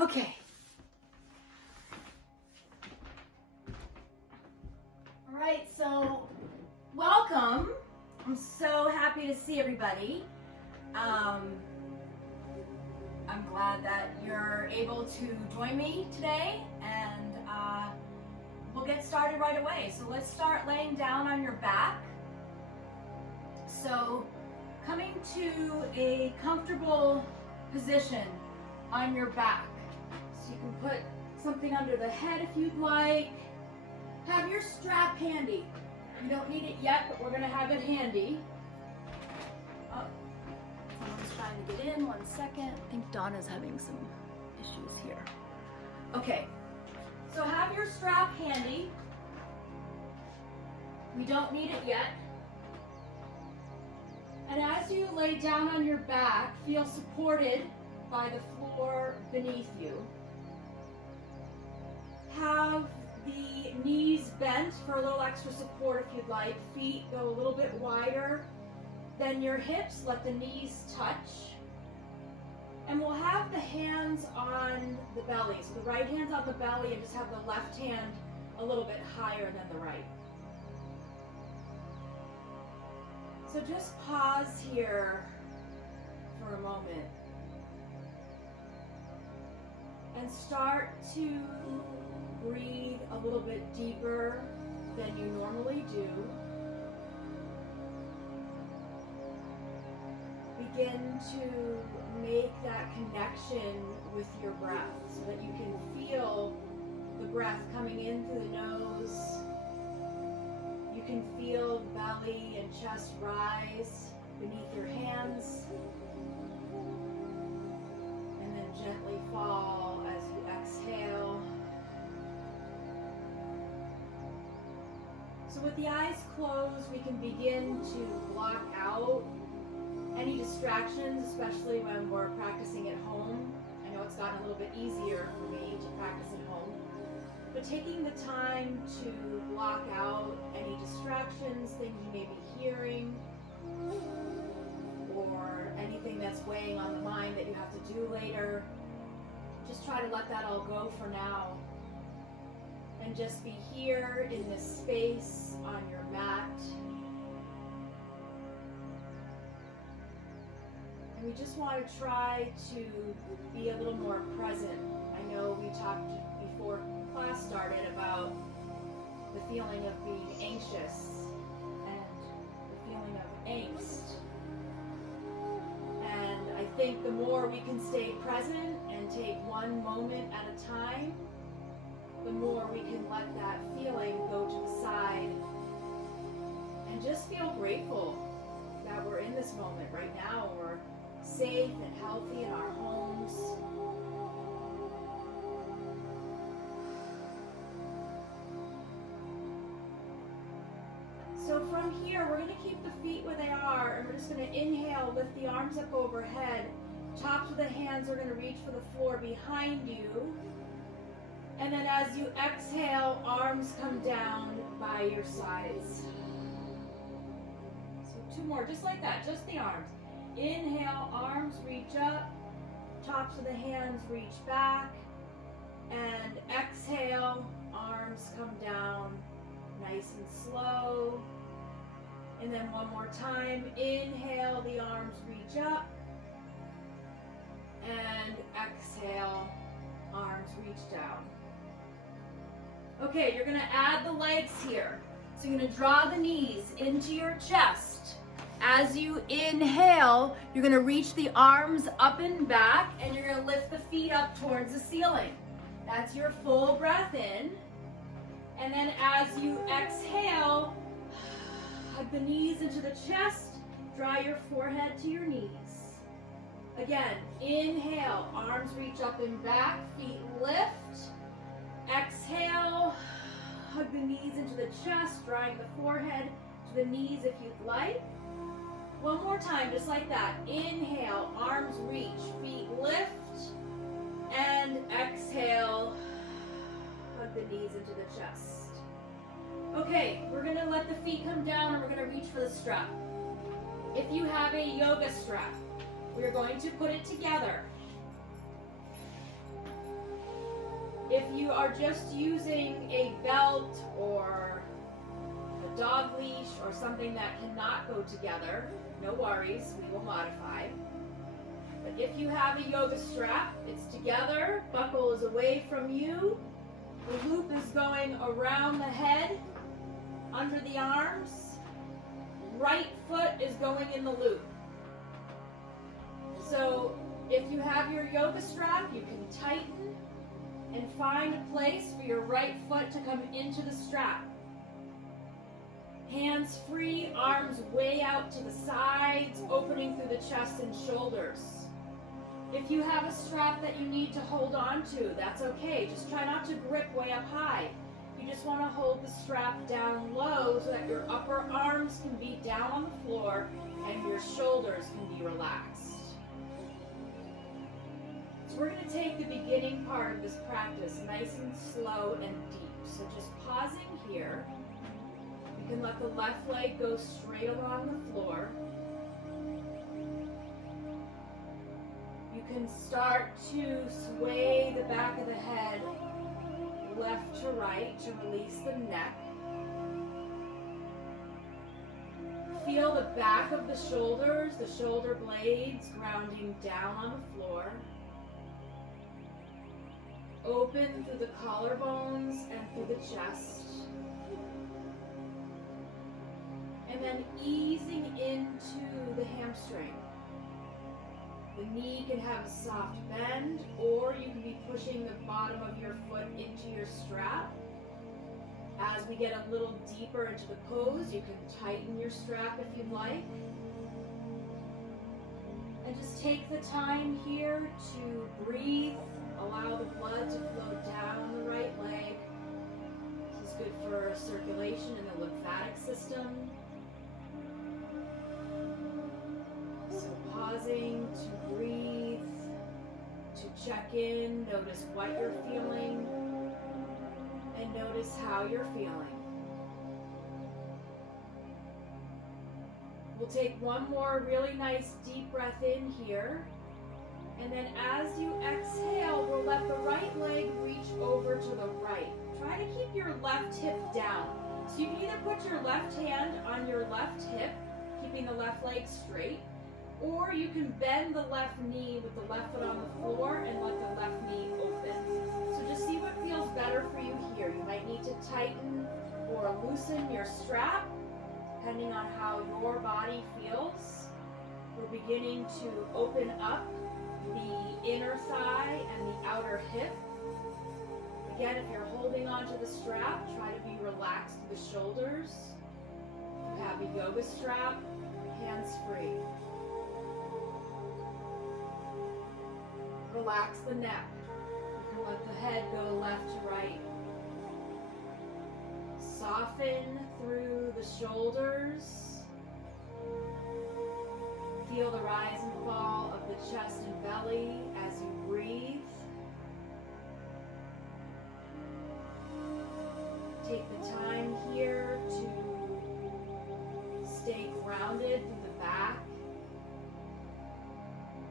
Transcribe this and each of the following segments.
Okay. All right, so welcome. I'm so happy to see everybody. I'm glad that you're able to join me today, and we'll get started right away. So let's start laying down on your back. So coming to a comfortable position on your back. So you can put something under the head if you'd like. Have your strap handy. You don't need it yet, but we're going to have it handy. Oh, someone's trying to get in. 1 second. I think Donna's having some issues here. Okay, so have your strap handy. We don't need it yet. And as you lay down on your back, feel supported by the floor beneath you. Have the knees bent for a little extra support if you'd like. Feet go a little bit wider than your hips. Let the knees touch. And we'll have the hands on the belly. So the right hand's on the belly and just have the left hand a little bit higher than the right. So just pause here for a moment and start to breathe a little bit deeper than you normally do. Begin to make that connection with your breath so that you can feel the breath coming in through the nose. You can feel the belly and chest rise beneath your hands, and then gently fall as you exhale. So with the eyes closed, we can begin to block out any distractions, especially when we're practicing at home. I know it's gotten a little bit easier for me to practice at home. But taking the time to block out any distractions, things you may be hearing, or anything that's weighing on the mind that you have to do later. Just try to let that all go for now. And just be here in this space on your mat. And we just want to try to be a little more present. I know we talked before class started about the feeling of being anxious and the feeling of angst. And I think the more we can stay present and take one moment at a time, the more we can let that feeling go to the side and just feel grateful that we're in this moment right now. We're safe and healthy in our homes. So from here, we're going to keep the feet where they are, and we're just going to inhale, lift the arms up overhead. Tops of the hands are going to reach for the floor behind you. And then as you exhale, arms come down by your sides. So 2 more, just like that, just the arms. Inhale, arms reach up. Tops of the hands reach back. And exhale, arms come down nice and slow. And then one more time, inhale, the arms reach up. And exhale, arms reach down. Okay, you're going to add the legs here. So you're going to draw the knees into your chest. As you inhale, you're going to reach the arms up and back, and you're going to lift the feet up towards the ceiling. That's your full breath in. And then as you exhale, hug the knees into the chest, draw your forehead to your knees. Again, inhale, arms reach up and back, feet lift. Exhale, hug the knees into the chest, drawing the forehead to the knees if you'd like. One more time, just like that. Inhale, arms reach, feet lift. And exhale, hug the knees into the chest. Okay, we're going to let the feet come down and we're going to reach for the strap. If you have a yoga strap, we're going to put it together. you are just using a belt or a dog leash or something that cannot go together, no worries, we will modify. But if you have a yoga strap, it's together, buckle is away from you, the loop is going around the head, under the arms, right foot is going in the loop. So if you have your yoga strap, you can tighten and find a place for your right foot to come into the strap. Hands free, arms way out to the sides, opening through the chest and shoulders. If you have a strap that you need to hold on to, that's okay. Just try not to grip way up high. You just want to hold the strap down low so that your upper arms can be down on the floor and your shoulders can be relaxed. So we're going to take the beginning part of this practice nice and slow and deep. So just pausing here. You can let the left leg go straight along the floor. You can start to sway the back of the head left to right to release the neck. Feel the back of the shoulders, the shoulder blades grounding down on the floor. Open through the collarbones and through the chest. And then easing into the hamstring. The knee can have a soft bend, or you can be pushing the bottom of your foot into your strap. As we get a little deeper into the pose, you can tighten your strap if you'd like. And just take the time here to breathe. Allow the blood to flow down the right leg. This is good for circulation in the lymphatic system. So pausing to breathe, to check in, notice what you're feeling, and notice how you're feeling. We'll take one more really nice deep breath in here. And then as you exhale, we'll let the right leg reach over to the right. Try to keep your left hip down. So you can either put your left hand on your left hip, keeping the left leg straight, or you can bend the left knee with the left foot on the floor and let the left knee open. So just see what feels better for you here. You might need to tighten or loosen your strap, depending on how your body feels. We're beginning to open up the inner thigh and the outer hip. Again, if you're holding onto the strap, try to be relaxed through the shoulders. If you have a yoga strap, hands free. Relax the neck. You can let the head go left to right. Soften through the shoulders. Feel the rise and fall of the chest and belly as you breathe. Take the time here to stay grounded through the back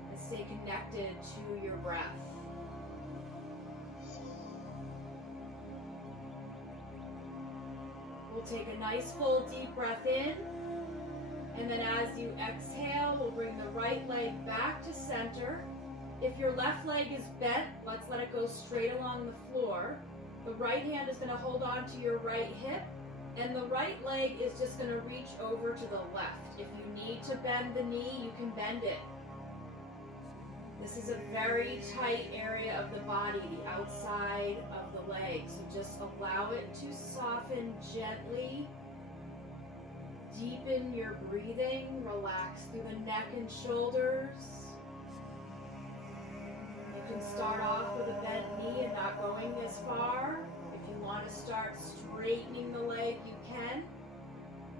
and stay connected to your breath. We'll take a nice full deep breath in. And then as you exhale, we'll bring the right leg back to center. If your left leg is bent, let's let it go straight along the floor. The right hand is going to hold on to your right hip, and the right leg is just going to reach over to the left. If you need to bend the knee, you can bend it. This is a very tight area of the body, the outside of the leg. So just allow it to soften gently. Deepen your breathing, relax through the neck and shoulders. You can start off with a bent knee and not going this far. If you want to start straightening the leg, you can.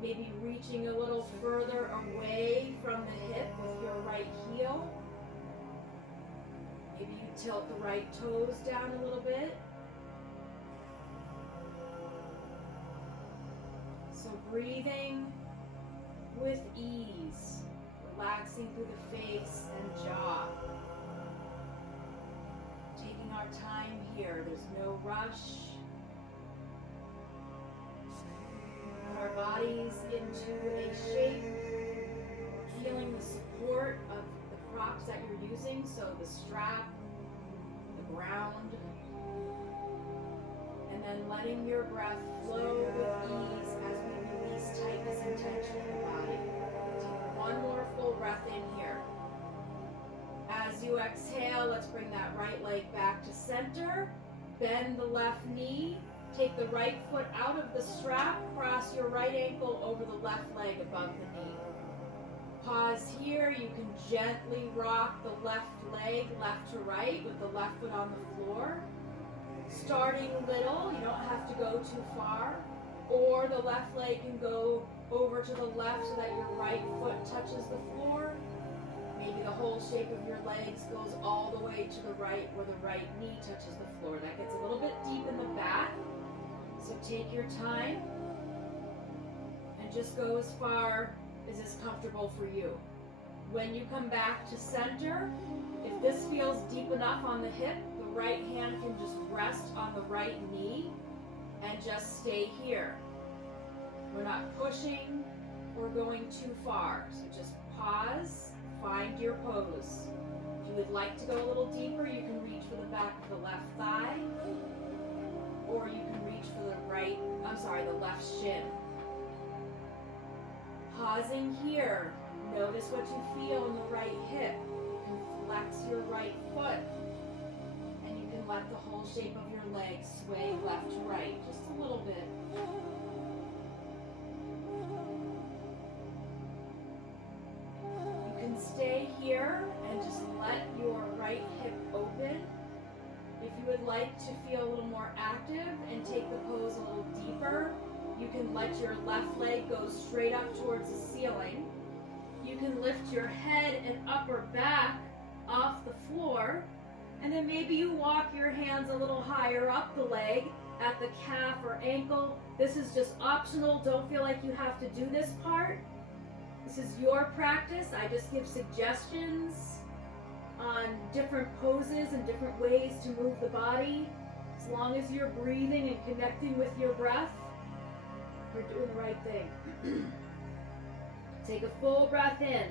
Maybe reaching a little further away from the hip with your right heel. Maybe you tilt the right toes down a little bit. So breathing with ease, relaxing through the face and jaw. Taking our more time here. There's no rush. Put our bodies into a shape, feeling the support of the props that you're using, so the strap, the ground, and then letting your breath flow with ease as we release tightness and tension in the body. Take one more full breath in here. As you exhale, let's bring that right leg back to center. Bend the left knee. Take the right foot out of the strap. Cross your right ankle over the left leg above the knee. Pause here. You can gently rock the left leg left to right with the left foot on the floor. Starting little, you don't have to go too far. Or the left leg can go over to the left so that your right foot touches the floor. Maybe the whole shape of your legs goes all the way to the right where the right knee touches the floor. That gets a little bit deep in the back. So take your time and just go as far as is comfortable for you. When you come back to center, if this feels deep enough on the hip, the right hand can just rest on the right knee and just stay here. We're not pushing or going too far. So just pause, find your pose. If you would like to go a little deeper, you can reach for the back of the left thigh, or you can reach for the left shin. Pausing here, notice what you feel in the right hip. You can flex your right foot, and you can let the whole shape of your leg sway left to right, just a little bit. You can stay here and just let your right hip open. If you would like to feel a little more active and take the pose a little deeper, you can let your left leg go straight up towards the ceiling. You can lift your head and upper back off the floor, and then maybe you walk your hands a little higher up the leg at the calf or ankle. This is just optional. Don't feel like you have to do this part. This is your practice. I just give suggestions on different poses and different ways to move the body. As long as you're breathing and connecting with your breath, you're doing the right thing. Take a full breath in,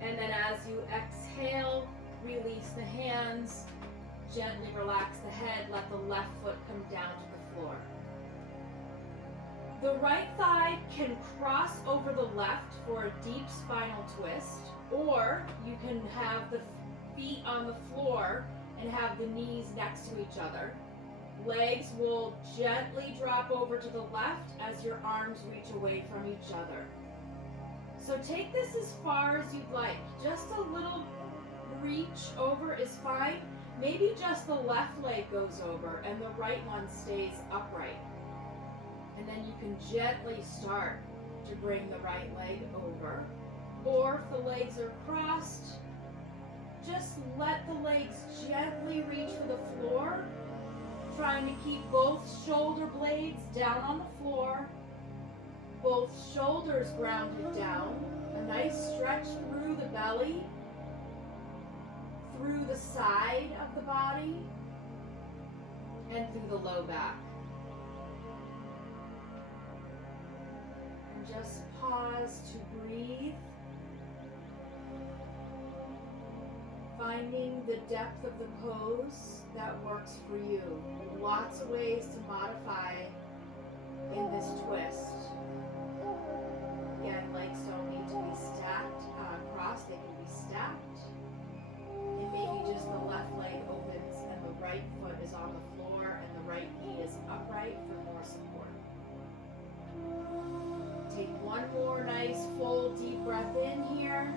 and then as you exhale, release the hands, gently relax the head, let the left foot come down to the floor. The right thigh can cross over the left for a deep spinal twist, or you can have the feet on the floor and have the knees next to each other. Legs will gently drop over to the left as your arms reach away from each other. So take this as far as you'd like. Just a little reach over is fine. Maybe just the left leg goes over and the right one stays upright. And then you can gently start to bring the right leg over. Or if the legs are crossed, just let the legs gently reach for the floor, trying to keep both shoulder blades down on the floor, both shoulders grounded down, a nice stretch through the belly, through the side of the body, and through the low back. And just pause to breathe, finding the depth of the pose that works for you. Lots of ways to modify in this twist. Again, legs don't need to be stacked across, they can be stacked. And maybe just the left leg opens and the right foot is on the floor and the right knee is upright for more support. Take one more nice full deep breath in here.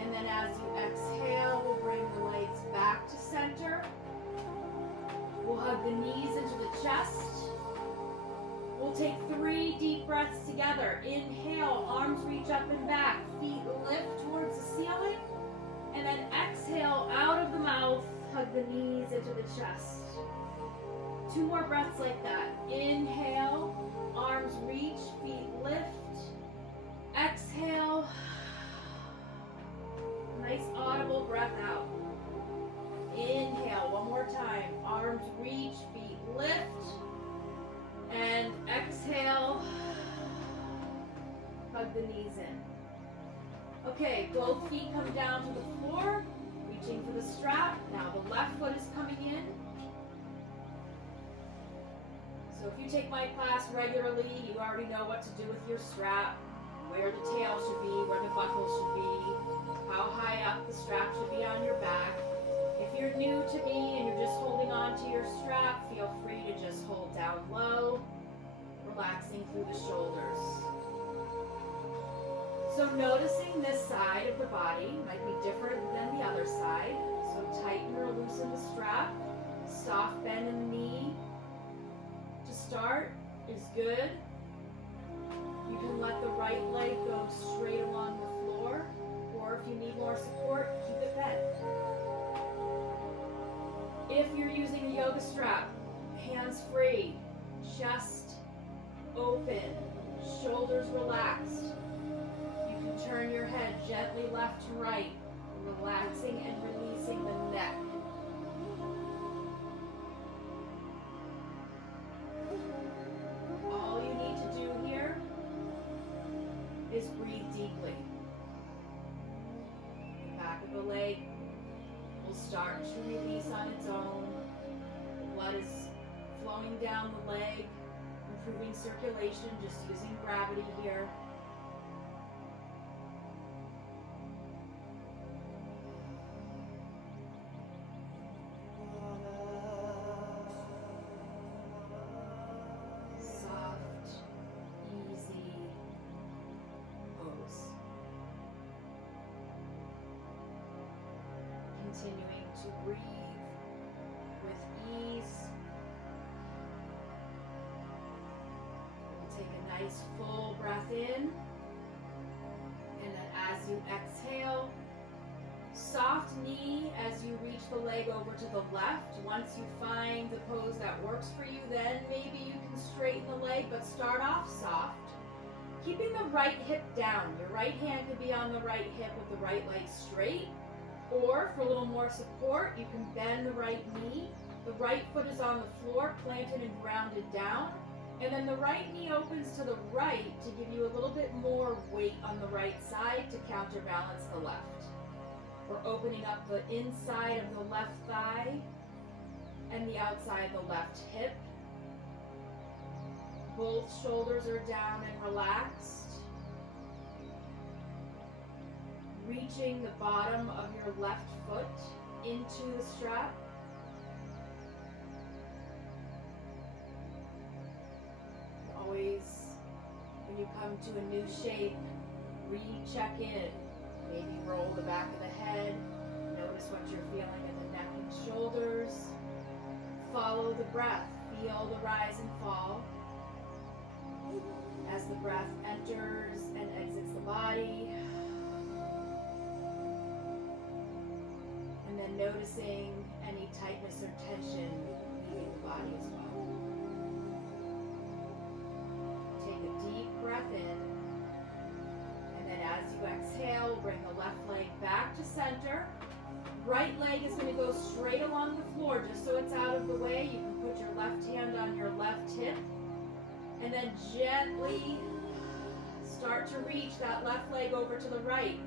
And then as you exhale, we'll bring the legs back to center. We'll hug the knees into the chest. We'll take 3 deep breaths together. Inhale, arms reach up and back, feet lift towards the ceiling. And then exhale out of the mouth, hug the knees into the chest. 2 more breaths like that. Inhale, arms reach, feet lift. Exhale. Nice audible breath out. Inhale, both feet come down to the floor, reaching for the strap. Now the left foot is coming in. So if you take my class regularly, you already know what to do with your strap, where the tail should be, where the buckle should be, how high up the strap should be on your back. If you're new to me and you're just holding on to your strap, feel free to just hold down low, relaxing through the shoulders. So noticing this side of the body might be different than the other side. So tighten or loosen the strap, soft bend in the knee. To start is good. You can let the right leg go straight along the floor, or if you need more support, keep it bent. If you're using a yoga strap, hands free, chest open, shoulders relaxed. You can turn your head gently left to right, relaxing and releasing the neck. All you need to do here is breathe deeply. The back of the leg will start to release on its own. The blood is flowing down the leg, improving circulation, just using gravity here. Soft, easy pose. Continuing to breathe with ease. We'll take a nice full breath in, and then as you exhale, soft knee as you reach the leg over to the left. Once you find the pose that works for you, then maybe you can straighten the leg, but start off soft. Keeping the right hip down. Your right hand could be on the right hip with the right leg straight. Or for a little more support, you can bend the right knee. The right foot is on the floor, planted and grounded down. And then the right knee opens to the right to give you a little bit more weight on the right side to counterbalance the left. We're opening up the inside of the left thigh and the outside of the left hip. Both shoulders are down and relaxed. Reaching the bottom of your left foot into the strap. Always, when you come to a new shape, recheck in. Maybe roll the back of the head. Notice what you're feeling in the neck and shoulders. Follow the breath. Feel the rise and fall. As the breath enters and exits the body. And then noticing any tightness or tension leaving the body as well. Take a deep breath in. And then as you exhale, bring the left leg back to center. Right leg is going to go straight along the floor just so it's out of the way. You can put your left hand on your left hip. And then gently start to reach that left leg over to the right.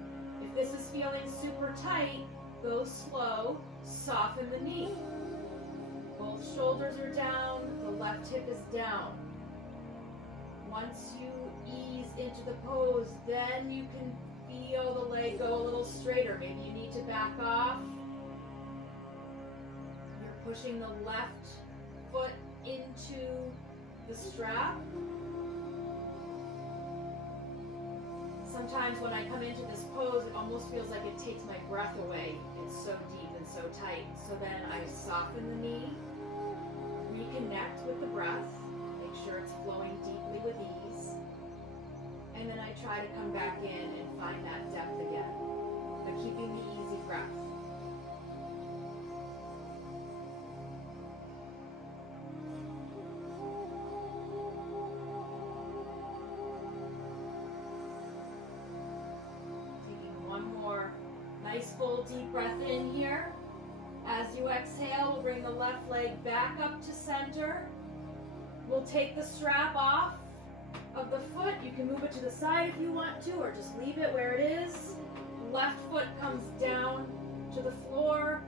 If this is feeling super tight, go slow, soften the knee. Both shoulders are down, the left hip is down. Once you ease into the pose, then you can feel the leg go a little straighter. Maybe you need to back off. You're pushing the left foot into the strap. Sometimes when I come into this pose, it almost feels like it takes my breath away. It's so deep and so tight. So then I soften the knee, reconnect with the breath, make sure it's flowing deeply with ease, and then I try to come back in and find that depth again, but keeping the easy breath. Nice full deep breath in here. As you exhale, we'll bring the left leg back up to center. We'll take the strap off of the foot. You can move it to the side if you want to, or just leave it where it is. left foot comes down to the floor.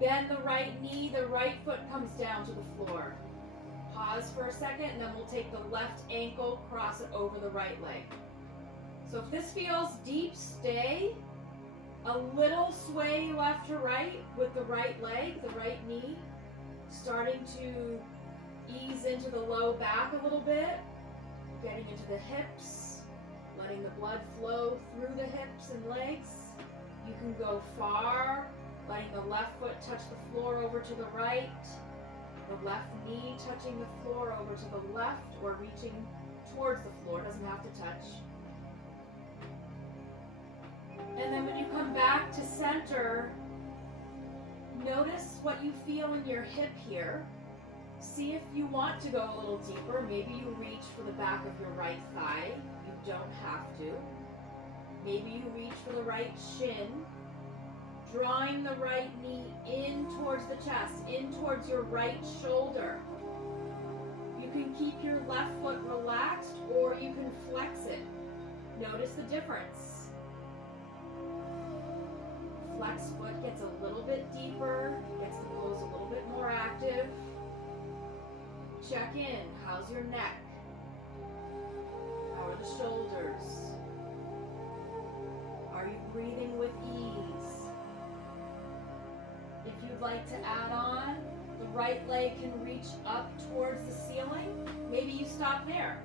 Bend the right knee, the right foot comes down to the floor. Pause for a second, and then we'll take the left ankle, cross it over the right leg. So if this feels deep, stay. A little sway left to right with the right leg, the right knee. Starting to ease into the low back a little bit. Getting into the hips. Letting the blood flow through the hips and legs. You can go far, letting the left foot touch the floor over to the right. The left knee touching the floor over to the left, or reaching towards the floor, doesn't have to touch. And then when you come back to center, notice what you feel in your hip here. See if you want to go a little deeper. Maybe you reach for the back of your right thigh. You don't have to. Maybe you reach for the right shin. Drawing the right knee in towards the chest, in towards your right shoulder. You can keep your left foot relaxed, or you can flex it. Notice the difference. Flex foot gets a little bit deeper, gets the pose a little bit more active. Check in. How's your neck? How are the shoulders? Are you breathing with ease? If you'd like to add on, the right leg can reach up towards the ceiling. Maybe you stop there.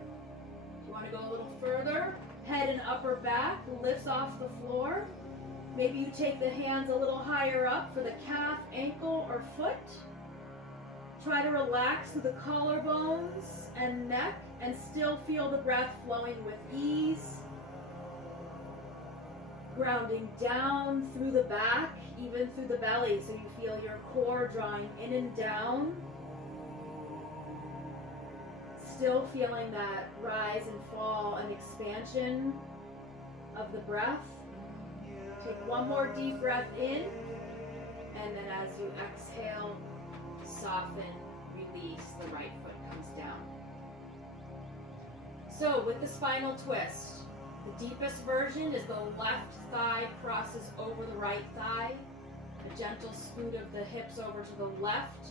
If you want to go a little further, head and upper back lifts off the floor. Maybe you take the hands a little higher up for the calf, ankle, or foot. Try to relax through the collarbones and neck and still feel the breath flowing with ease. Grounding down through the back, even through the belly, so you feel your core drawing in and down. Still feeling that rise and fall and expansion of the breath. Take one more deep breath in, and then as you exhale, soften, release, the right foot comes down. So with the spinal twist, the deepest version is the left thigh crosses over the right thigh. A gentle scoot of the hips over to the left.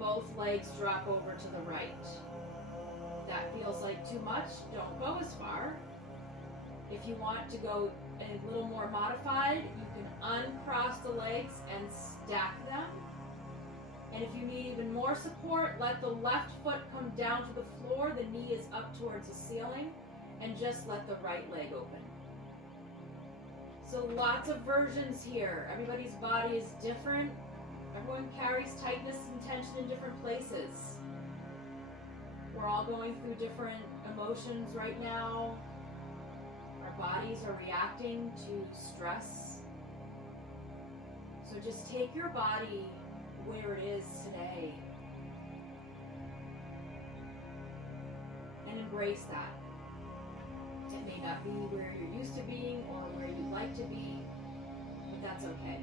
Both legs drop over to the right. If that feels like too much, don't go as far. If you want to go a little more modified, you can uncross the legs and stack them. And if you need even more support, let the left foot come down to the floor. The knee is up towards the ceiling. And just let the right leg open. So lots of versions here. Everybody's body is different. Everyone carries tightness and tension in different places. We're all going through different emotions right now. Our bodies are reacting to stress. So just take your body where it is today and embrace that. It may not be where you're used to being or where you'd like to be, but that's okay.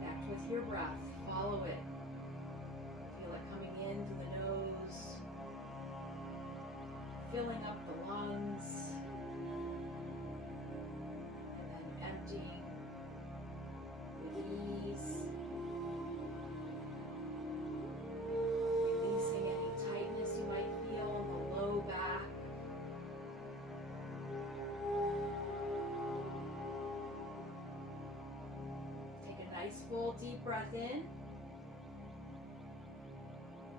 Connect with your breath. Follow it. Feel it coming in through the nose, filling up the lungs, and then emptying with ease. Full deep breath in,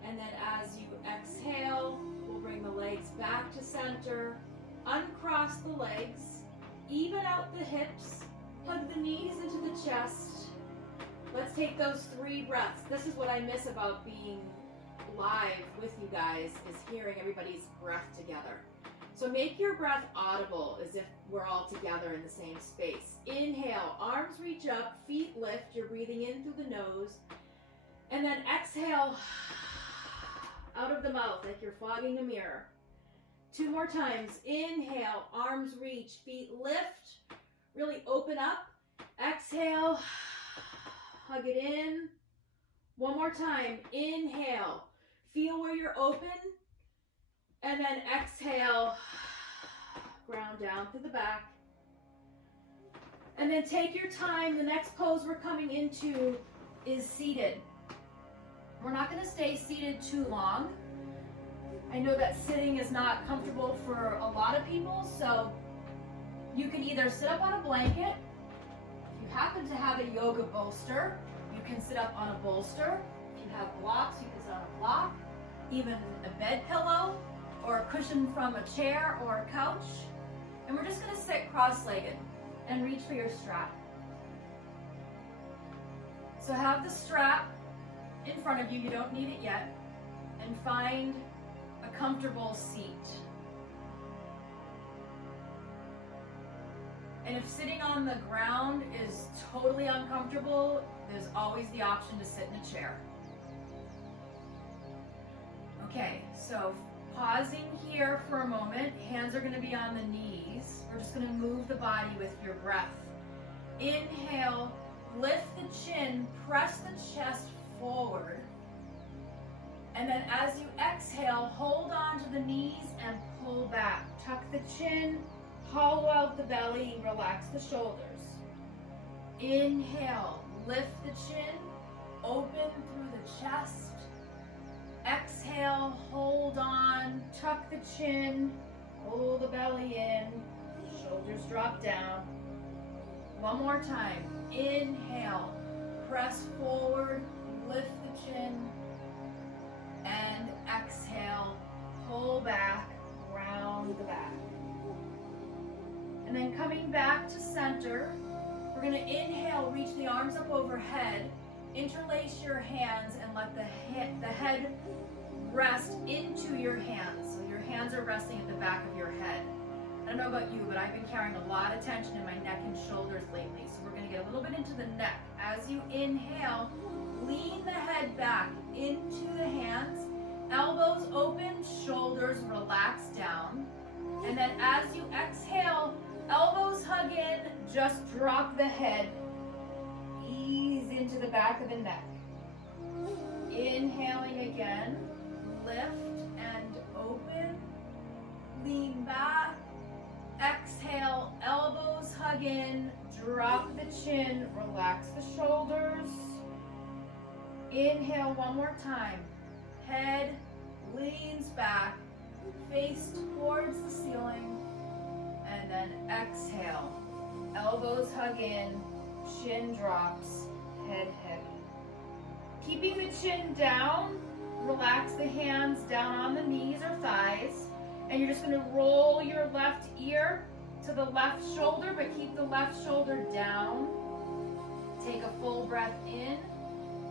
and then as you exhale, we'll bring the legs back to center, uncross the legs, even out the hips, hug the knees into the chest. Let's take those 3 breaths. This is what I miss about being live with you guys, is hearing everybody's breath together. So make your breath audible as if we're all together in the same space. Inhale, arms reach up, feet lift. You're breathing in through the nose. And then exhale out of the mouth like you're fogging a mirror. 2 more times. Inhale, arms reach, feet lift. Really open up. Exhale, hug it in. 1 more time. Inhale, feel where you're open. And then exhale, ground down through the back. And then take your time. The next pose we're coming into is seated. We're not going to stay seated too long. I know that sitting is not comfortable for a lot of people, so you can either sit up on a blanket. If you happen to have a yoga bolster, you can sit up on a bolster. If you have blocks, you can sit on a block, even a bed pillow or a cushion from a chair or a couch. And we're just going to sit cross-legged and reach for your strap. So have the strap in front of you, you don't need it yet, and find a comfortable seat. And if sitting on the ground is totally uncomfortable, there's always the option to sit in a chair. Okay, so pausing here for a moment, hands are going to be on the knees. We're just going to move the body with your breath. Inhale, lift the chin, press the chest forward. And then as you exhale, hold on to the knees and pull back. Tuck the chin, hollow out the belly, relax the shoulders. Inhale, lift the chin, open through the chest. Exhale, hold on, tuck the chin, pull the belly in, shoulders drop down. One more time. Inhale, press forward, lift the chin, and exhale, pull back, round the back. And then coming back to center, we're going to inhale, reach the arms up overhead, interlace your hands and let the head rest into your hands. So your hands are resting at the back of your head. I don't know about you, but I've been carrying a lot of tension in my neck and shoulders lately. So we're going to get a little bit into the neck. As you inhale, lean the head back into the hands, elbows open, shoulders relax down. And then as you exhale, elbows hug in, just drop the head, ease into the back of the neck. Inhaling again, lift and open, lean back, exhale, elbows hug in, drop the chin, relax the shoulders. Inhale one more time, head leans back, face towards the ceiling, and then exhale, elbows hug in, chin drops, head heavy. Keeping the chin down, relax the hands down on the knees or thighs, and you're just going to roll your left ear to the left shoulder, but keep the left shoulder down. Take a full breath in.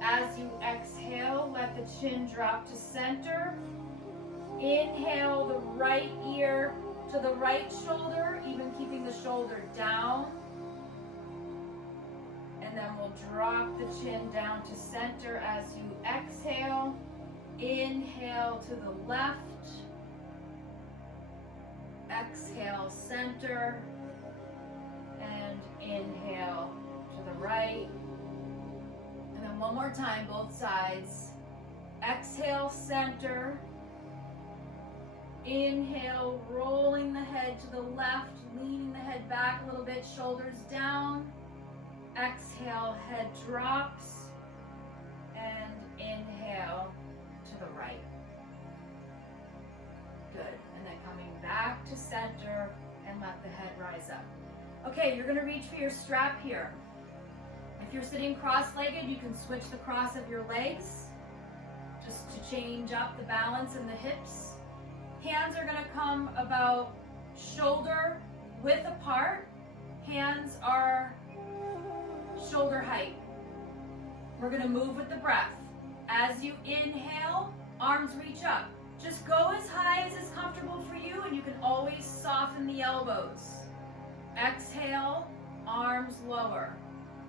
As you exhale, let the chin drop to center. Inhale the right ear to the right shoulder, even keeping the shoulder down. And then we'll drop the chin down to center as you exhale. Inhale to the left. Exhale, center. And inhale to the right. And then one more time, both sides. Exhale, center. Inhale, rolling the head to the left, leaning the head back a little bit, shoulders down. Exhale, head drops. And inhale to the right. Good. And then coming back to center and let the head rise up. Okay, you're going to reach for your strap here. If you're sitting cross-legged, you can switch the cross of your legs just to change up the balance in the hips. Hands are going to come about shoulder width apart. Hands are shoulder height. We're going to move with the breath. As you inhale, arms reach up. Just go as high as is comfortable for you, and you can always soften the elbows. Exhale, arms lower,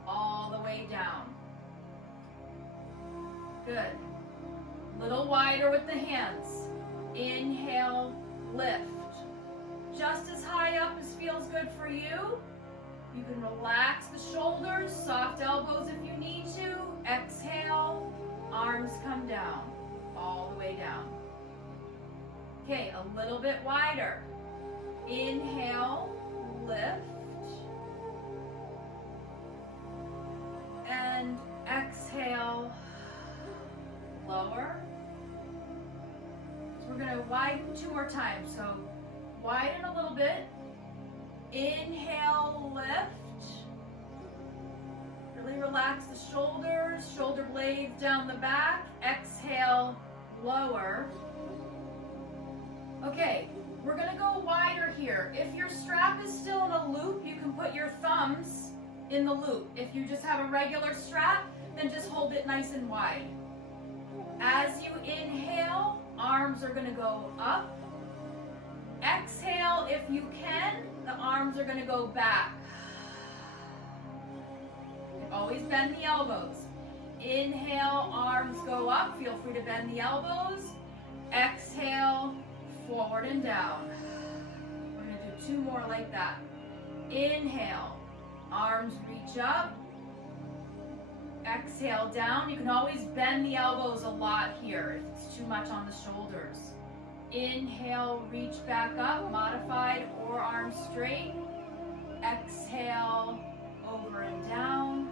all the way down. Good. Little wider with the hands. Inhale, lift. Just as high up as feels good for you. You can relax the shoulders, soft elbows if you need to. Exhale, arms come down, all the way down. Okay, a little bit wider. Inhale, lift. And exhale, lower. So we're going to widen 2 more times. So widen a little bit. Inhale, lift. Really relax the shoulders, shoulder blades down the back. Exhale, lower. Okay, we're going to go wider here. If your strap is still in a loop, you can put your thumbs in the loop. If you just have a regular strap, then just hold it nice and wide. As you inhale, arms are going to go up. Exhale, if you can, the arms are going to go back. Always bend the elbows. Inhale, arms go up. Feel free to bend the elbows. Exhale, forward and down. We're going to do 2 more like that. Inhale, arms reach up. Exhale, down. You can always bend the elbows a lot here if it's too much on the shoulders. Inhale, reach back up, modified or arms straight. Exhale, over and down.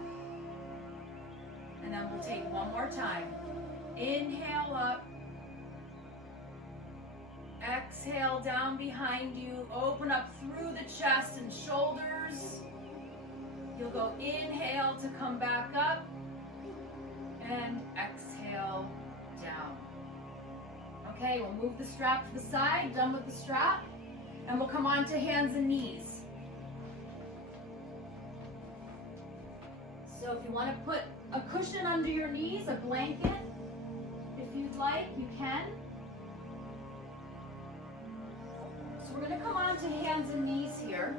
And then we'll take 1 more time. Inhale up. Exhale down behind you. Open up through the chest and shoulders. You'll go inhale to come back up. And exhale down. Okay, we'll move the strap to the side. Done with the strap. And we'll come on to hands and knees. So if you want to put a cushion under your knees, a blanket, if you'd like, you can. So we're going to come on to hands and knees here.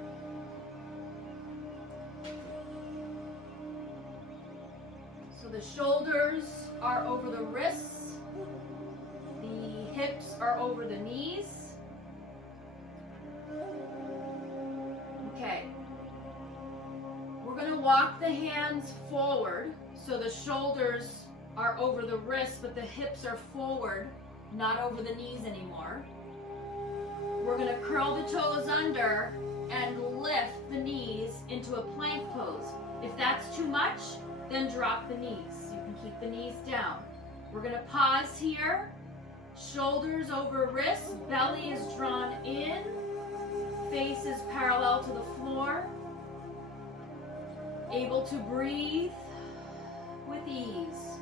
So the shoulders are over the wrists, the hips are over the knees. Okay. We're going to walk the hands forward. So the shoulders are over the wrists, but the hips are forward, not over the knees anymore. We're going to curl the toes under and lift the knees into a plank pose. If that's too much, then drop the knees. You can keep the knees down. We're going to pause here. Shoulders over wrists, belly is drawn in, face is parallel to the floor. Able to breathe with ease.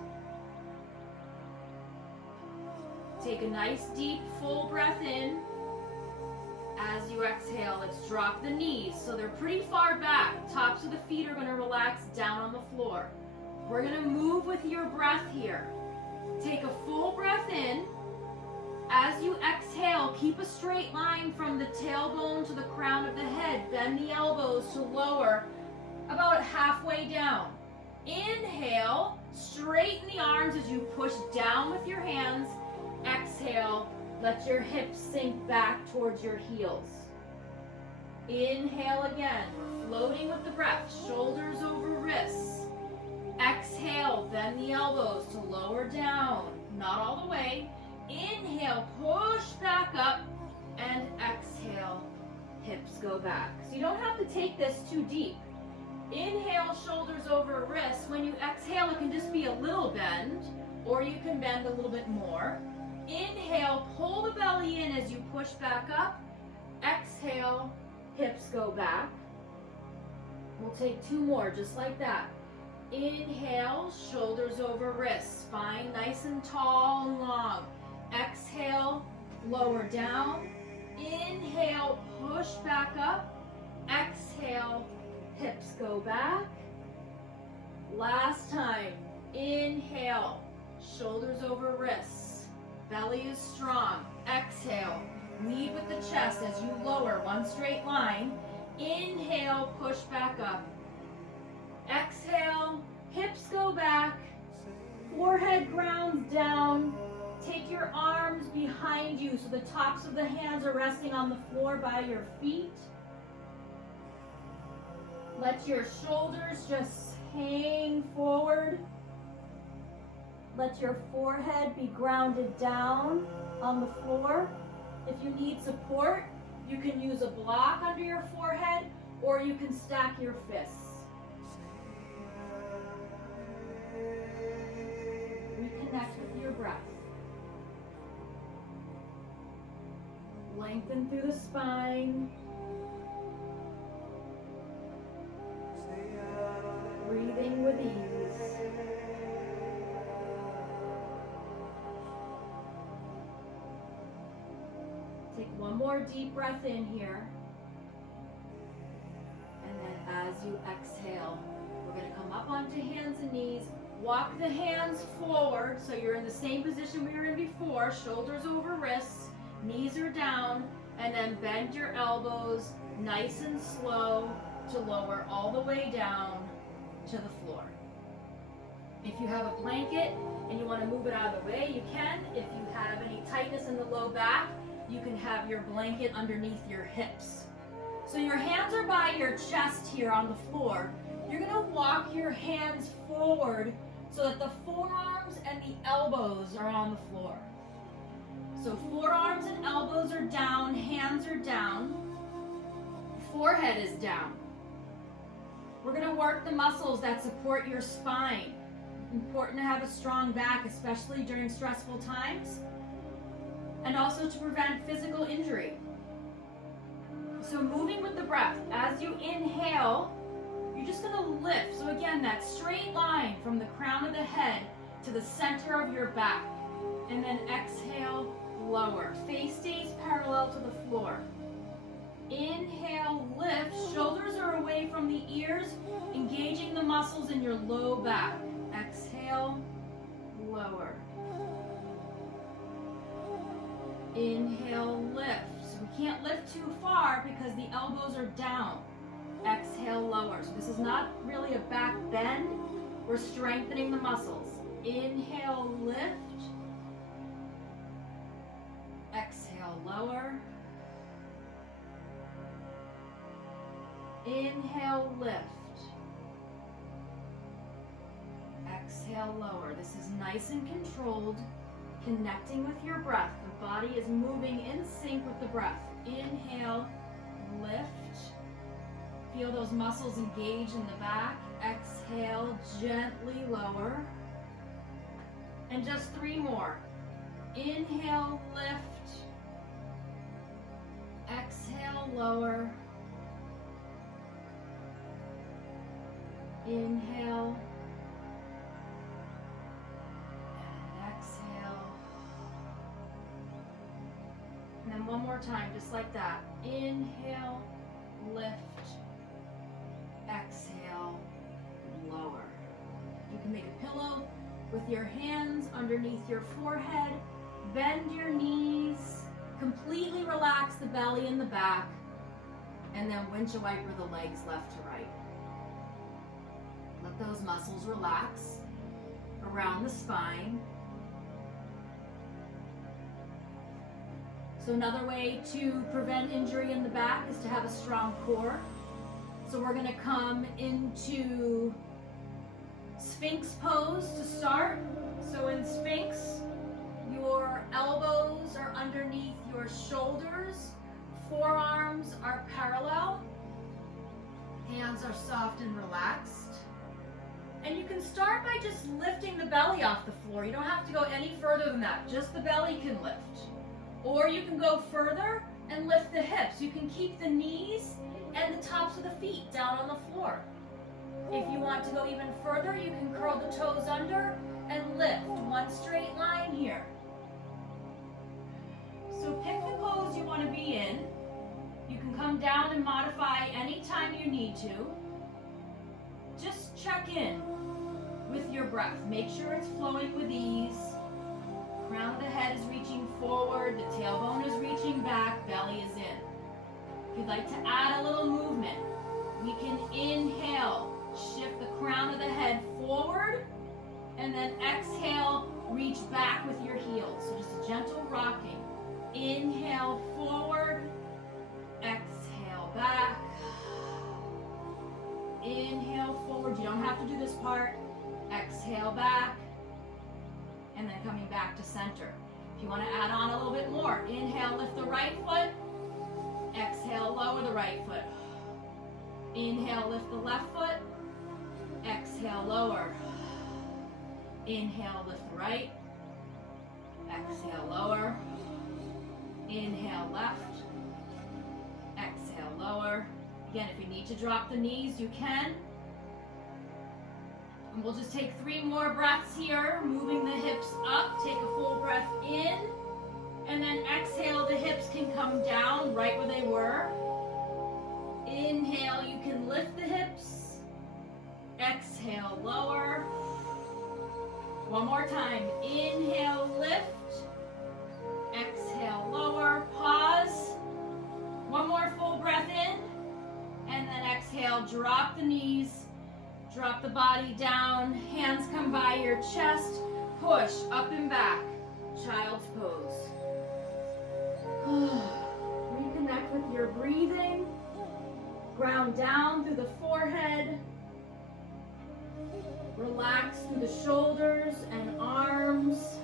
Take a nice deep full breath in. As you exhale, let's drop the knees so they're pretty far back. Tops of the feet are going to relax down on the floor. We're going to move with your breath here. Take a full breath in. As you exhale, keep a straight line from the tailbone to the crown of the head. Bend the elbows to lower about halfway down. Inhale, straighten the arms as you push down with your hands. Exhale, let your hips sink back towards your heels. Inhale again, floating with the breath, shoulders over wrists. Exhale, bend the elbows to lower down, not all the way. Inhale, push back up, and exhale, hips go back. So you don't have to take this too deep. Inhale, shoulders over wrists. When you exhale, it can just be a little bend, or you can bend a little bit more. Inhale, pull the belly in as you push back up. Exhale, hips go back. We'll take 2 more, just like that. Inhale, shoulders over wrists. Spine nice and tall and long. Exhale, lower down. Inhale, push back up. Exhale, hips go back. Last time. Inhale, shoulders over wrists. Belly is strong. Exhale, lead with the chest as you lower, one straight line. Inhale, push back up. Exhale, hips go back. Forehead grounds down. Take your arms behind you so the tops of the hands are resting on the floor by your feet. Let your shoulders just hang forward. Let your forehead be grounded down on the floor. If you need support, You can use a block under your forehead, or you can stack your fists. Reconnect with your breath. Lengthen through the spine. Breathing with ease. Take one more deep breath in here. And then as you exhale, we're going to come up onto hands and knees. Walk the hands forward so you're in the same position we were in before. Shoulders over wrists, knees are down, and then bend your elbows nice and slow to lower all the way down to the floor. If you have a blanket and you want to move it out of the way, you can. If you have any tightness in the low back, you can have your blanket underneath your hips. So your hands are by your chest here on the floor. You're going to walk your hands forward so that the forearms and the elbows are on the floor. So forearms and elbows are down, hands are down, forehead is down. We're going to work the muscles that support your spine. Important to have a strong back, especially during stressful times, and also to prevent physical injury. So moving with the breath, as you inhale, you're just going to lift. So again, that straight line from the crown of the head to the center of your back. And then exhale, lower. Face stays parallel to the floor. Inhale, lift. Shoulders are away from the ears, engaging the muscles in your low back. Exhale, lower. Inhale, lift. So we can't lift too far because the elbows are down. Exhale, lower. So this is not really a back bend. We're strengthening the muscles. Inhale, lift. Exhale, lower. Inhale, lift. Exhale, lower. This is nice and controlled, connecting with your breath. The body is moving in sync with the breath. Inhale, lift. Feel those muscles engage in the back. Exhale, gently lower. And just 3 more. Inhale, lift. Exhale, lower. Inhale. And exhale. And then one more time, just like that. Inhale, lift. Exhale, lower. You can make a pillow with your hands underneath your forehead. Bend your knees. Completely relax the belly and the back. And then windshield wiper the legs left to right. Let those muscles relax around the spine. So another way to prevent injury in the back is to have a strong core. So we're going to come into Sphinx pose to start. So in Sphinx, your elbows are underneath your shoulders, forearms are parallel, hands are soft and relaxed. And you can start by just lifting the belly off the floor. You don't have to go any further than that. Just the belly can lift. Or you can go further and lift the hips. You can keep the knees and the tops of the feet down on the floor. If you want to go even further, you can curl the toes under and lift. One straight line here. So pick the pose you want to be in. You can come down and modify anytime you need to. Just check in with your breath. Make sure it's flowing with ease. Crown of the head is reaching forward, the tailbone is reaching back, belly is in. If you'd like to add a little movement, we can inhale, shift the crown of the head forward, and then exhale, reach back with your heels. So just a gentle rocking. Inhale forward, exhale back. Inhale forward, you don't have to do this part. Exhale back, and then coming back to center. If you want to add on a little bit more, inhale, lift the right foot, Exhale, lower the right foot. Inhale, lift the left foot. Exhale, lower. Inhale, lift the right. Exhale, lower. Inhale, left. Exhale, lower. Again, if you need to drop the knees, you can. And we'll just take 3 more breaths here, moving the hips up. Take a full breath in. And then exhale, the hips can come down right where they were. Inhale, you can lift the hips. Exhale, lower. One more time. Inhale, lift. Exhale, lower. Pause. One more full breath in. And then exhale, drop the knees. Drop the body down. Hands come by your chest. Push up and back. Child's pose. Reconnect with your breathing. Ground down through the forehead. Relax through the shoulders and arms.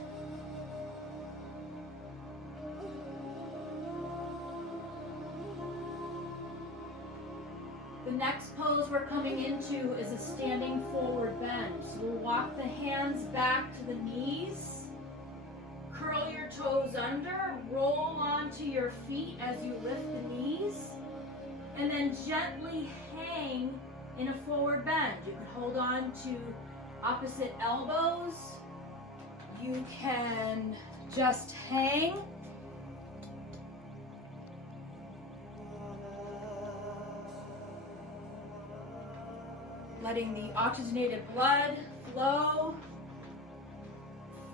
The next pose we're coming into is a standing forward bend. So we'll walk the hands back to the knees. Curl your toes under, roll onto your feet as you lift the knees, and then gently hang in a forward bend. You can hold on to opposite elbows. You can just hang. Letting the oxygenated blood flow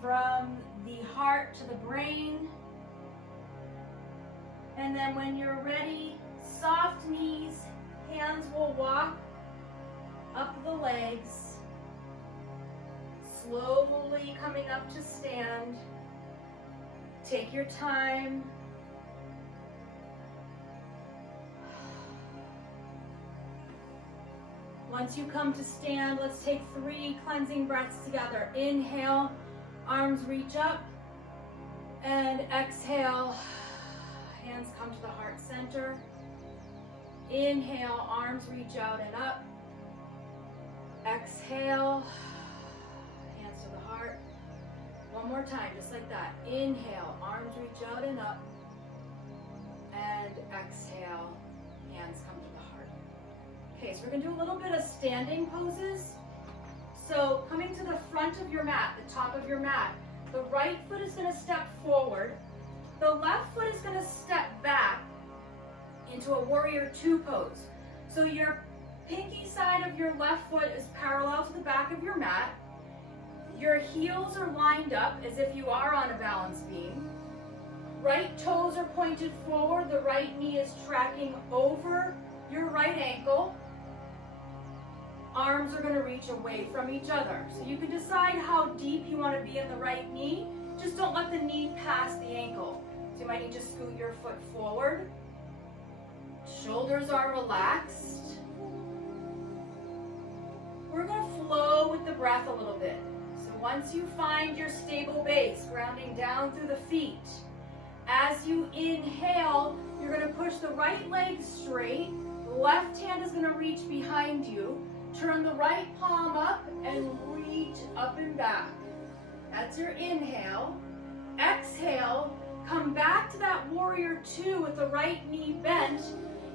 from the heart to the brain. And then when you're ready, soft knees, hands will walk up the legs, slowly coming up to stand. Take your time. Once you come to stand, let's take 3 cleansing breaths together. Inhale, arms reach up, and exhale, hands come to the heart center. Inhale, arms reach out and up. Exhale, hands to the heart. One more time, just like that. Inhale, arms reach out and up. And exhale, hands come to the heart. Okay, so we're gonna do a little bit of standing poses. So coming to the front of your mat, the top of your mat, the right foot is gonna step forward. The left foot is gonna step back into a warrior 2 pose. So your pinky side of your left foot is parallel to the back of your mat. Your heels are lined up as if you are on a balance beam. Right toes are pointed forward. The right knee is tracking over your right ankle. Arms are going to reach away from each other. So you can decide how deep you want to be in the right knee. Just don't let the knee pass the ankle. So you might need to scoot your foot forward. Shoulders are relaxed. We're going to flow with the breath a little bit. So once you find your stable base, grounding down through the feet, as you inhale, you're going to push the right leg straight. The left hand is going to reach behind you. Turn the right palm up and reach up and back. That's your inhale. Exhale, come back to that warrior 2 with the right knee bent.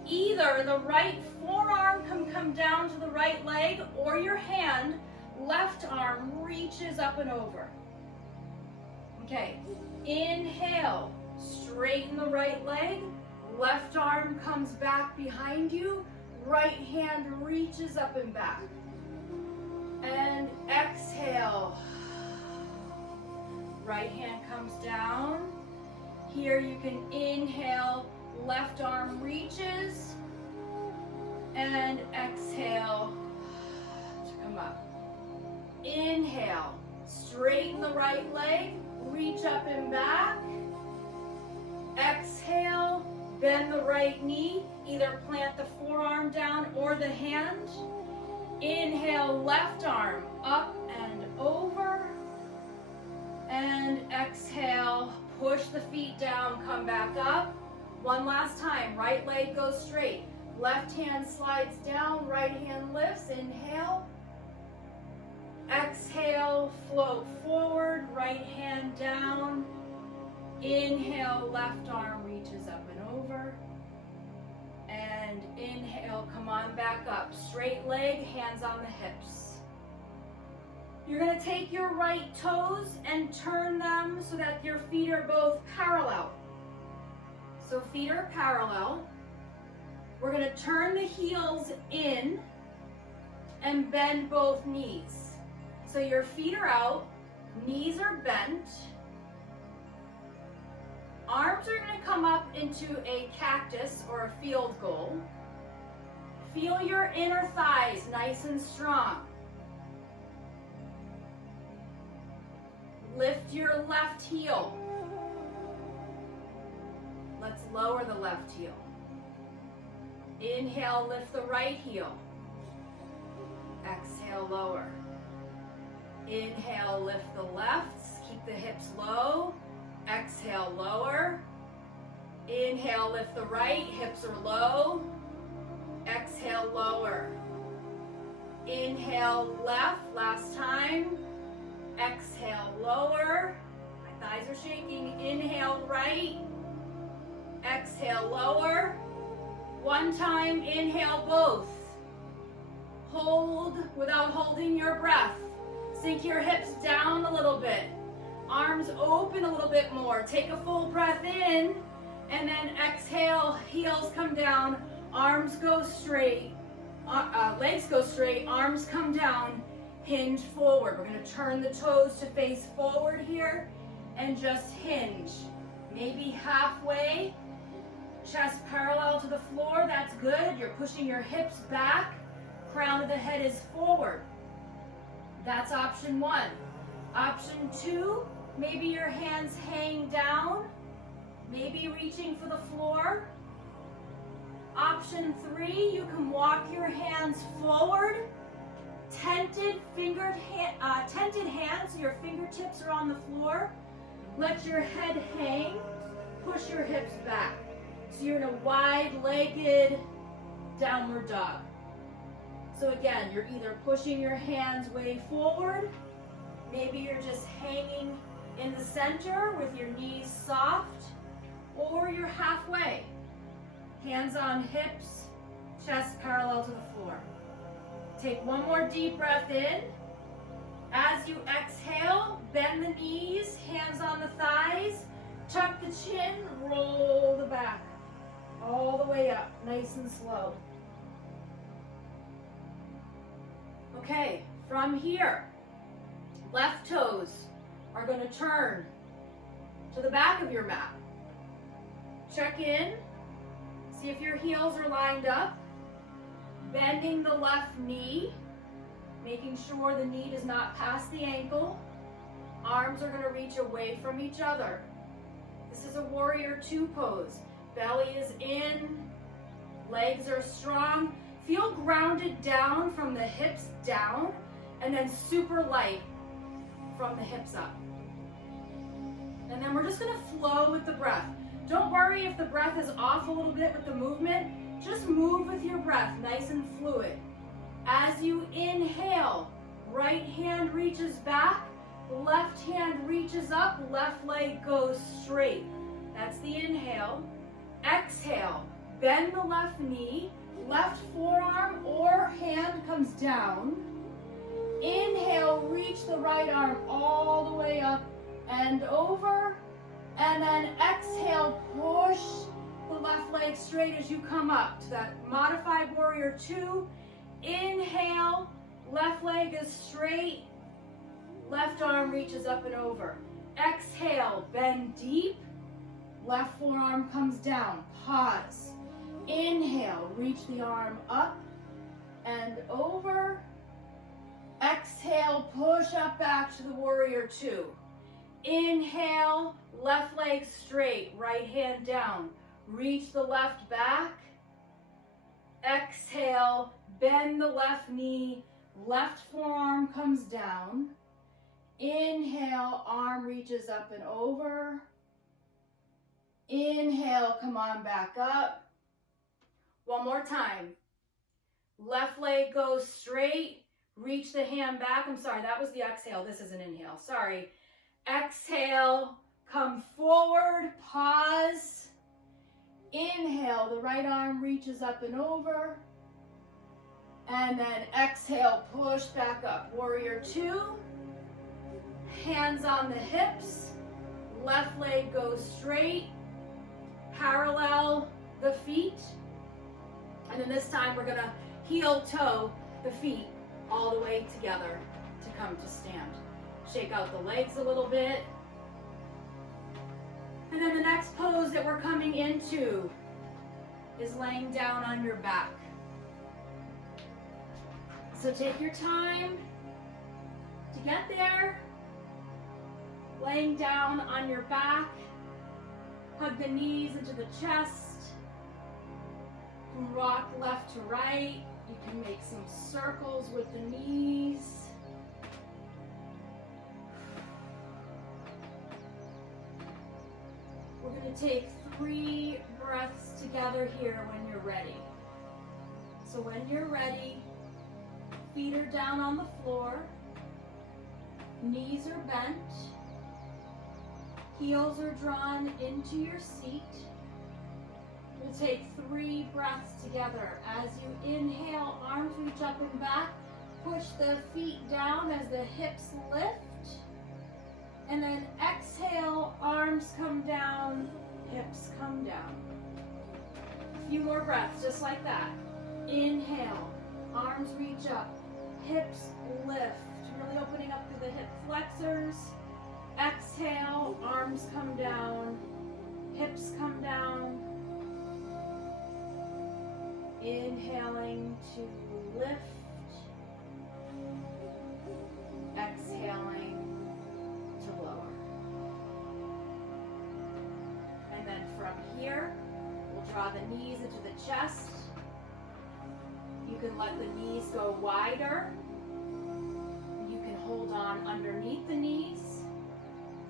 Either the right forearm can come down to the right leg, or your hand, left arm, reaches up and over. Okay, inhale, straighten the right leg, left arm comes back behind you, right hand reaches up and back. And exhale. Right hand comes down. Here you can inhale, left arm reaches. And exhale to come up. Inhale, straighten the right leg, reach up and back. Exhale, bend the right knee, either plant the forearm down or the hand. Inhale, left arm up and over. And exhale, push the feet down, come back up. One last time, right leg goes straight. Left hand slides down, right hand lifts. Inhale. Exhale, float forward, right hand down. Inhale, left arm reaches up and over. And inhale, come on back up. Straight leg, hands on the hips. You're going to take your right toes and turn them so that your feet are both parallel. So feet are parallel. We're going to turn the heels in and bend both knees. So your feet are out, knees are bent. Arms are going to come up into a cactus or a field goal. Feel your inner thighs nice and strong. Lift your left heel. Let's lower the left heel. Inhale, lift the right heel. Exhale, lower. Inhale, lift the left. Keep the hips low. Exhale, lower. Inhale, lift the right. Hips are low. Exhale, lower. Inhale, left. Last time. Exhale, lower. My thighs are shaking. Inhale, right. Exhale, lower. One time, inhale both. Hold without holding your breath. Sink your hips down a little bit. Arms open a little bit more. Take a full breath in, and then exhale, heels come down, arms go straight, legs go straight, arms come down, hinge forward. We're going to turn the toes to face forward here and just hinge. Maybe halfway, chest parallel to the floor, that's good. You're pushing your hips back, crown of the head is forward. That's option one. Option two, maybe your hands hang down, maybe reaching for the floor. Option three, you can walk your hands forward, tented hands, so your fingertips are on the floor. Let your head hang, push your hips back. So you're in a wide-legged downward dog. So again, you're either pushing your hands way forward, maybe you're just hanging in the center with your knees soft, or you're halfway. Hands on hips, chest parallel to the floor. Take one more deep breath in. As you exhale, bend the knees, hands on the thighs, tuck the chin, roll the back, all the way up, nice and slow. Okay, from here, left toes are going to turn to the back of your mat. Check in, see if your heels are lined up, bending the left knee, making sure the knee does not pass the ankle. Arms are going to reach away from each other. This is a warrior two pose. Belly is in, legs are strong. Feel grounded down from the hips down, and then super light from the hips up. And then we're just going to flow with the breath. Don't worry if the breath is off a little bit with the movement. Just move with your breath, nice and fluid. As you inhale, right hand reaches back, left hand reaches up, left leg goes straight. That's the inhale. Exhale, bend the left knee, left forearm or hand comes down. Inhale, reach the right arm all the way up and over. And then exhale, push the left leg straight as you come up to that modified warrior two. Inhale, left leg is straight, left arm reaches up and over. Exhale, bend deep, left forearm comes down, pause. Inhale, reach the arm up and over. Exhale, push up back to the warrior two. Inhale, left leg straight, right hand down. Reach the left back. Exhale, bend the left knee, left forearm comes down. Inhale, arm reaches up and over. Inhale, come on back up. One more time. Left leg goes straight. Reach the hand back. I'm sorry, that was the exhale. This is an inhale. Sorry. Exhale, come forward, pause. Inhale, the right arm reaches up and over. And then exhale, push back up. Warrior two. Hands on the hips. Left leg goes straight. Parallel the feet. And then this time we're going to heel toe the feet all the way together to come to stand. Shake out the legs a little bit. And then the next pose that we're coming into is laying down on your back. So take your time to get there. Laying down on your back. Hug the knees into the chest. You can rock left to right. You can make some circles with the knees. We're going to take 3 breaths together here when you're ready. So when you're ready, feet are down on the floor, knees are bent, heels are drawn into your seat. We'll take 3 breaths together. As you inhale, arms reach up and back. Push the feet down as the hips lift. And then exhale, arms come down, hips come down. A few more breaths, just like that. Inhale, arms reach up, hips lift. Really opening up through the hip flexors. Exhale, arms come down, hips come down. Inhaling to lift. Exhaling to lower. And then from here, we'll draw the knees into the chest. You can let the knees go wider. You can hold on underneath the knees.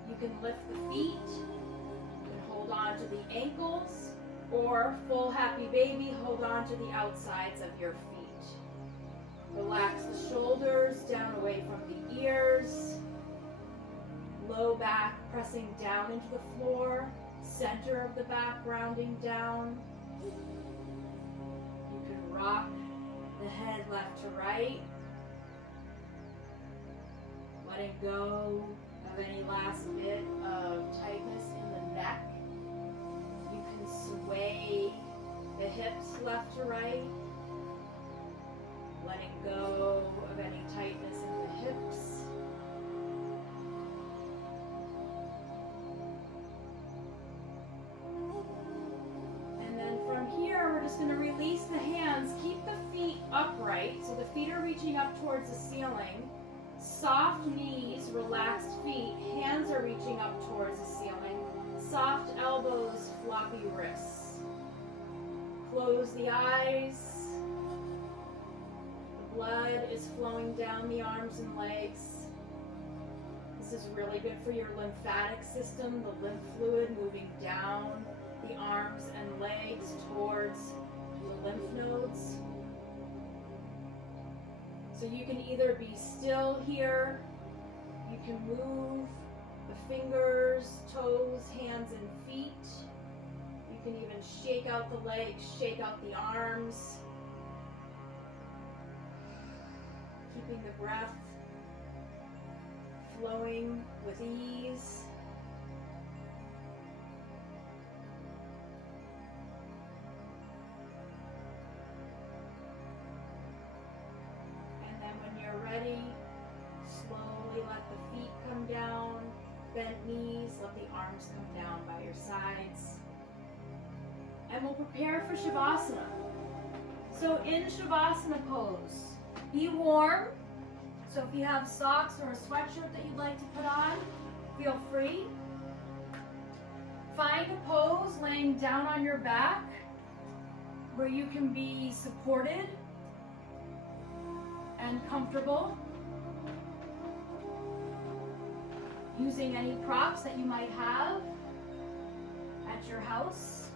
You can lift the feet. You can hold on to the ankles, or full happy baby, hold on to the outsides of your feet. Relax the shoulders down away from the ears. Low back pressing down into the floor. Center of the back rounding down. You can rock the head left to right. Letting go of any last bit of tightness in the neck. You can sway the hips left to right. Letting go of any tightness in the hips. And then from here, we're just going to release the hands. Keep the feet upright, so the feet are reaching up towards the ceiling. Soft knees, relaxed feet. Hands are reaching up towards the ceiling. Soft elbows, floppy wrists. Close the eyes. The blood is flowing down the arms and legs. This is really good for your lymphatic system, the lymph fluid moving down the arms and legs towards the lymph nodes. So you can either be still here, you can move the fingers, toes, hands, and feet. You can even shake out the legs, shake out the arms. Keeping the breath flowing with ease. Ready, slowly let the feet come down, bent knees, let the arms come down by your sides. And we'll prepare for Shavasana. So in Shavasana pose, be warm. So if you have socks or a sweatshirt that you'd like to put on, feel free. Find a pose laying down on your back where you can be supported and comfortable, using any props that you might have. at your house.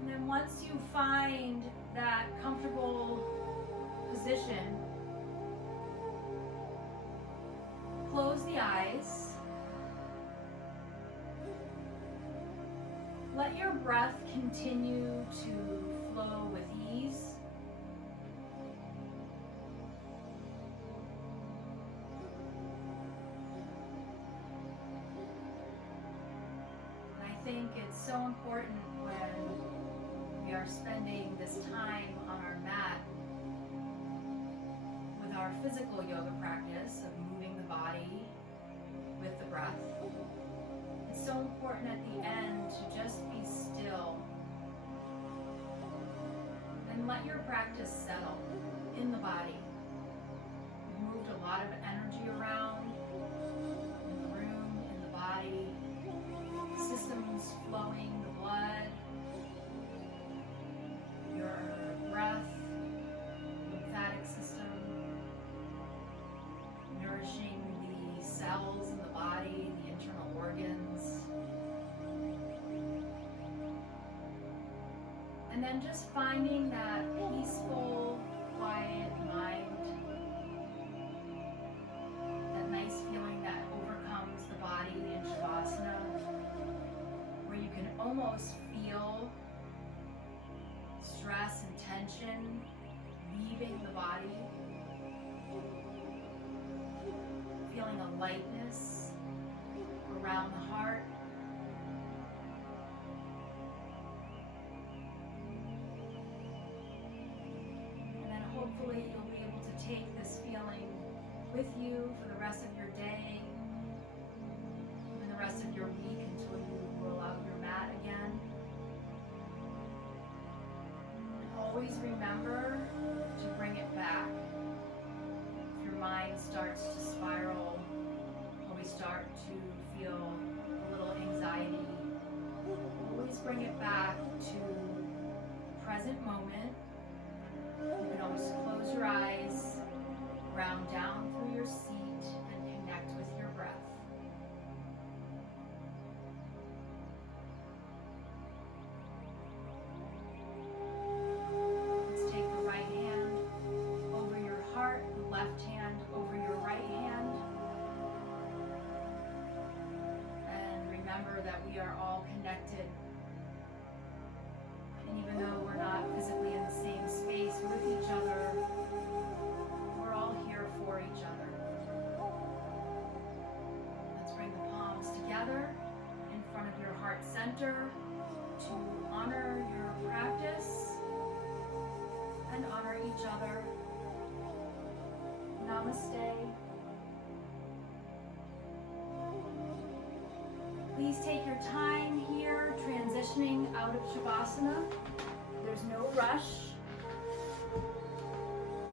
And then once you find that comfortable position, close the eyes. Let your breath continue to flow with ease. And I think it's so important when we are spending this time on our mat with our physical yoga practice of moving the body with the breath. It's so important at the end to just be still and let your practice settle in the body. You've moved a lot of energy around in the room, in the body, systems flowing, the blood, your breath, lymphatic system, nourishing the cells in the body, the internal organs. And then just finding that peaceful, quiet mind, that nice feeling that overcomes the body in Shavasana, where you can almost feel stress and tension leaving the body, feeling a lightness around the heart. And then hopefully you'll be able to take this feeling with you for the rest of your day, even the rest of your week until you roll out your mat again. And always remember to bring it back. If your mind starts to spiral, or we start to feel a little anxiety, always bring it back to the present moment. You can always close your eyes, ground down through your seat, and connect with your breath. Let's take the right hand over your heart, the left hand over your right hand. And remember that we are all connected. And even though we're not physically in the same space with each other, we're all here for each other. Let's bring the palms together in front of your heart center to honor your practice and honor each other. Namaste. Please take your time here transitioning out of Shavasana. There's no rush.